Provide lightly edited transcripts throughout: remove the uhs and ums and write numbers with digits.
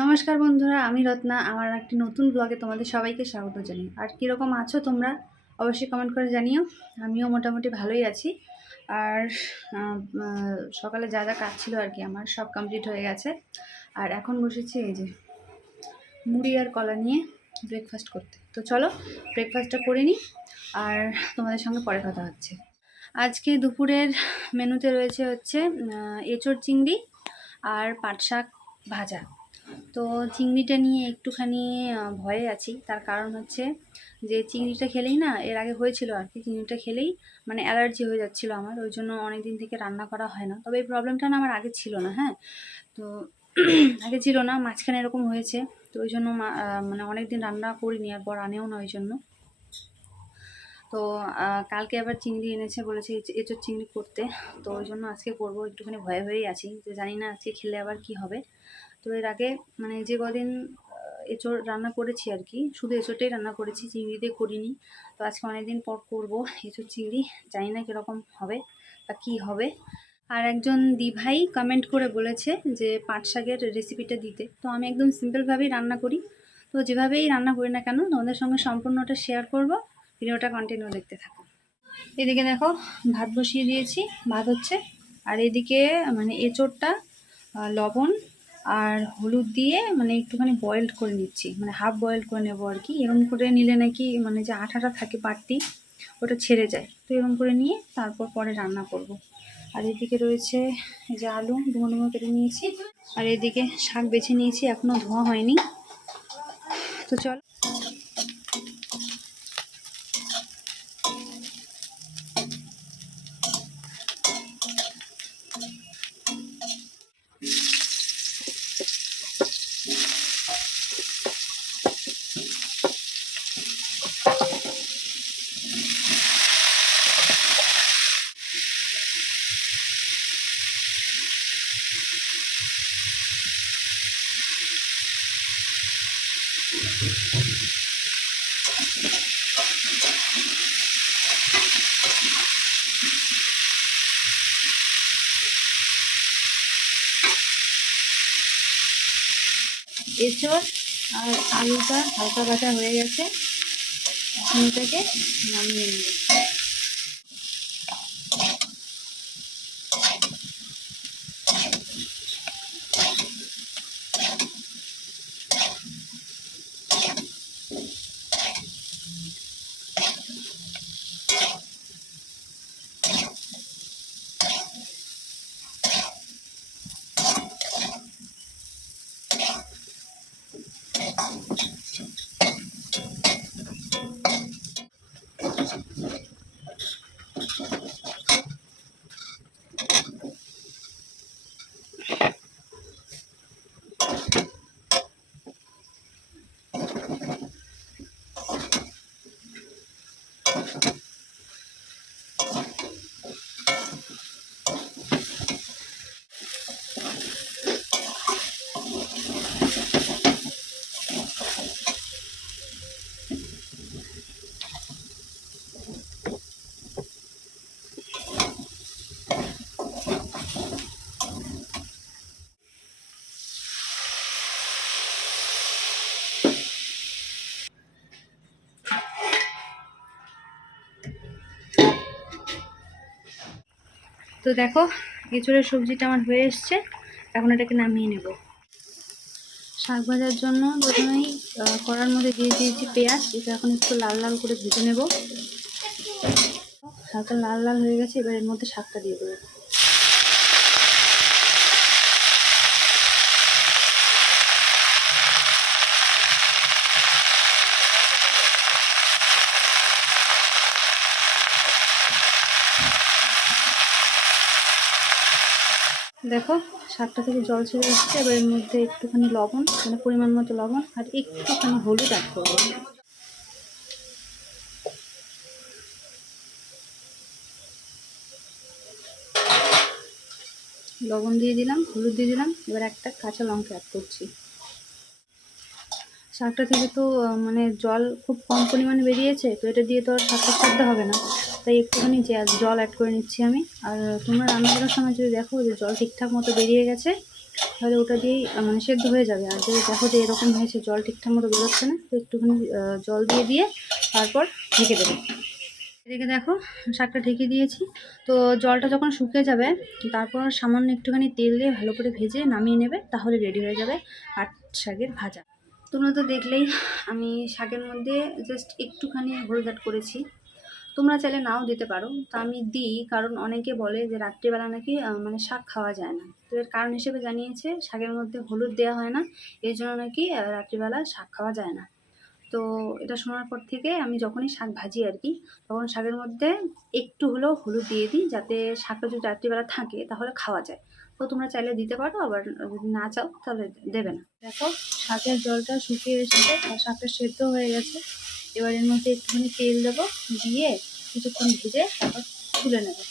নমস্কার বন্ধুরা, আমি রত্না। আমার একটি নতুন ব্লগে তোমাদের সবাইকে স্বাগত জানাই। আর কীরকম আছো তোমরা অবশ্যই কমেন্ট করে জানিও। আমিও মোটামুটি ভালোই আছি। আর সকালে যা যা কাজ ছিল আর কি আমার সব কমপ্লিট হয়ে গেছে। আর এখন বসেছি এই যে মুড়ি আর কলা নিয়ে ব্রেকফাস্ট করতে। তো চলো ব্রেকফাস্টটা করে নিই, আর তোমাদের সঙ্গে পরে কথা হচ্ছে। আজকে দুপুরের মেনুতে রয়েছে হচ্ছে এঁচোড় চিংড়ি আর পাট শাক ভাজা। তো চিংড়িটা নিয়ে একটুখানি ভয়ে আছি। তার কারণ হচ্ছে যে চিংড়িটা খেলেই না, এর আগে হয়েছিল আর কি, চিংড়িটা খেলেই মানে অ্যালার্জি হয়ে যাচ্ছিলো আমার। ওই জন্য অনেক দিন থেকে রান্না করা হয় না। তবে এই প্রবলেমটা না আমার আগে ছিল না। হ্যাঁ, তো আগে ছিল না, মাঝখানে এরকম হয়েছে। তো ওই জন্য মানে অনেক দিন রান্না করিনি, আর বর আনেও না ওই জন্য। তো কালকে আবার চিংড়ি এনেছে, বলেছে এঁচোড় চিংড়ি করতে। তো ওই জন্য আজকে করবো। একটুখানি ভয়ে ভয়েই আছি যে জানি না আজকে খেলে আবার কি হবে। তো এর আগে মানে যে কদিন এঁচোড় রান্না করেছি আর কি, শুধু এঁচোড়টাই রান্না করেছি, চিংড়ি দিয়ে করিনি। তো আজকে অনেকদিন পর করবো এঁচোড় চিংড়ি। জানি না কীরকম হবে বা কী হবে। আর একজন দিভাই কমেন্ট করে বলেছে যে পাট শাকের রেসিপিটা দিতে। তো আমি একদম সিম্পলভাবেই রান্না করি। তো যেভাবেই রান্না করি না কেন তোমাদের সঙ্গে সম্পূর্ণটা শেয়ার করব। ভিডিওটা কন্টিনিউ দেখতে থাকো। এদিকে দেখো ভাত বসিয়ে দিয়েছি, ভাত হচ্ছে। আর এদিকে মানে এঁচোড়টা লবণ আর হলুদ দিয়ে মানে একটুখানি বয়েলড করে নিচ্ছি, মানে হাফ বয়েলড করে নেবো আর কি। এরকম করে নিলে নাকি মানে যে আঠাটা থাকে পাটটি, ওটা ছেড়ে যায়। তো এরকম করে নিয়ে তারপর পরে রান্না করব। আর এদিকে রয়েছে এই যে আলু ডুমো ডুমো কেটে নিয়েছি। আর এদিকে শাক বেছে নিয়েছি, এখনও ধোয়া হয়নি। তো চল। এঁচোড় আর আলুটা হালকা ভাজা হয়ে গেছে, এখন এটাকে নামিয়ে নেব। তো দেখো এঁচোড়ের সবজিটা আমার হয়ে এসছে, এখন এটাকে নামিয়ে নেব। শাক ভাজার জন্য প্রথমেই কড়ার মধ্যে দিয়ে দিয়েছি পেঁয়াজ। এটা এখন একটু লাল লাল করে ভেজে নেব। হালকা লাল লাল হয়ে গেছে, এবার এর মধ্যে শাকটা দিয়ে দেবো। দেখো শাকটা থেকে জল ছেড়ে এসছে, এবার এর মধ্যে একটুখানি লবণ, মানে পরিমাণ মতো লবণ আর একটুখানি হলুদ অ্যাড করবো। লবণ দিয়ে দিলাম, হলুদ দিয়ে দিলাম, এবার একটা কাঁচা লঙ্কা অ্যাড করছি। শাকটা থেকে তো মানে জল খুব কম পরিমাণে বেরিয়েছে, তো এটা দিয়ে তো আর শাকটা সেদ্ধ হবে না, তাই একটুখানি জল অ্যাড করে নিচ্ছি আমি। আর তোমরা রান্না করার সময় যদি দেখো যে জল ঠিকঠাক মতো বেরিয়ে গেছে, তাহলে ওটা দিয়েই মানে সেদ্ধ হয়ে যাবে। আর যদি দেখো যে এরকম হয়েছে, জল ঠিকঠাক মতো বেরোচ্ছে না, তো একটুখানি জল দিয়ে তারপর ঢেকে দেবে। এদিকে দেখো শাকটা ঢেকে দিয়েছি। তো জলটা যখন শুকিয়ে যাবে, তারপর সামান্য একটুখানি তেল দিয়ে ভালো করে ভেজে নামিয়ে নেবে, তাহলে রেডি হয়ে যাবে পাট শাকের ভাজা। তোমরা তো দেখলেই আমি শাকের মধ্যে জাস্ট একটুখানি হলুদ অ্যাড করেছি। তোমরা চাইলে নাও দিতে পারো, তো আমি দিই কারণ অনেকে বলে যে রাত্রিবেলা নাকি মানে শাক খাওয়া যায় না। তো এর কারণ হিসেবে জানিয়েছে শাকের মধ্যে হলুদ দেওয়া হয় না, এই জন্য নাকি রাত্রিবেলা শাক খাওয়া যায় না। তো এটা শোনার পর থেকে আমি যখনই শাক ভাজি আর কি, তখন শাকের মধ্যে একটু হলেও হলুদ দিয়ে দিই, যাতে শাকটা যদি রাত্রিবেলা থাকে তাহলে খাওয়া যায়। তো তোমরা চাইলে দিতে পারো, আবার যদি না চাও তাহলে দেবে না। দেখো শাকের জলটা শুকিয়ে এসেছে আর শাকটা সেদ্ধ হয়ে গেছে। এবার এর মধ্যে একটুখানি তেল দেবো, দিয়ে কিছুক্ষণ ভেজে তারপর তুলে নেবো,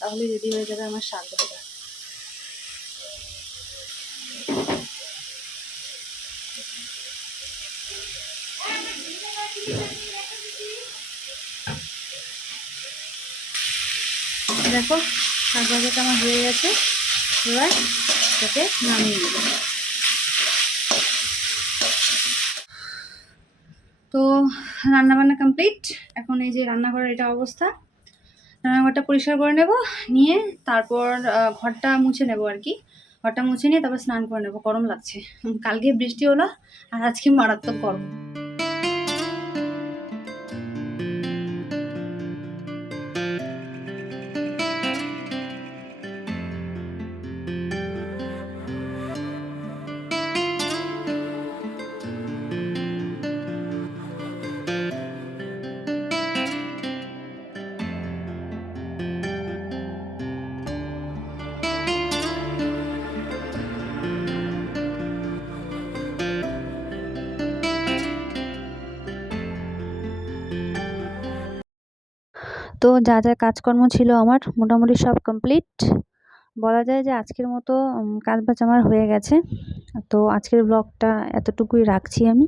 তাহলে রেডি হয়ে যাবে আমার শাক ভাজা। দেখো শাক ভাজাটা আমার হয়ে গেছে, এবার এটাকে নামিয়ে নেব। তো রান্নাবান্না কমপ্লিট। এখন এই যে রান্নাঘরের এটা অবস্থা, রান্নাঘরটা পরিষ্কার করে নেব, নিয়ে তারপর ঘরটা মুছে নেব আর কি। ঘরটা মুছে নিয়ে তারপর স্নান করে নেব, গরম লাগছে। কালকে বৃষ্টি হলো আর আজকে মারাত্মক গরম। তো যা যা কাজকর্ম ছিল আমার মোটামুটি সব কমপ্লিট। বলা যায় যে আজকের মতো কাজবাজ আমার হয়ে গেছে। তো আজকের ব্লগটা এতটুকুই রাখছি আমি।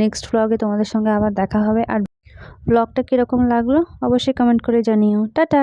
নেক্সট ব্লগে তোমাদের সঙ্গে আবার দেখা হবে। আর ব্লগটা কীরকম লাগলো অবশ্যই কমেন্ট করে জানিও। টাটা।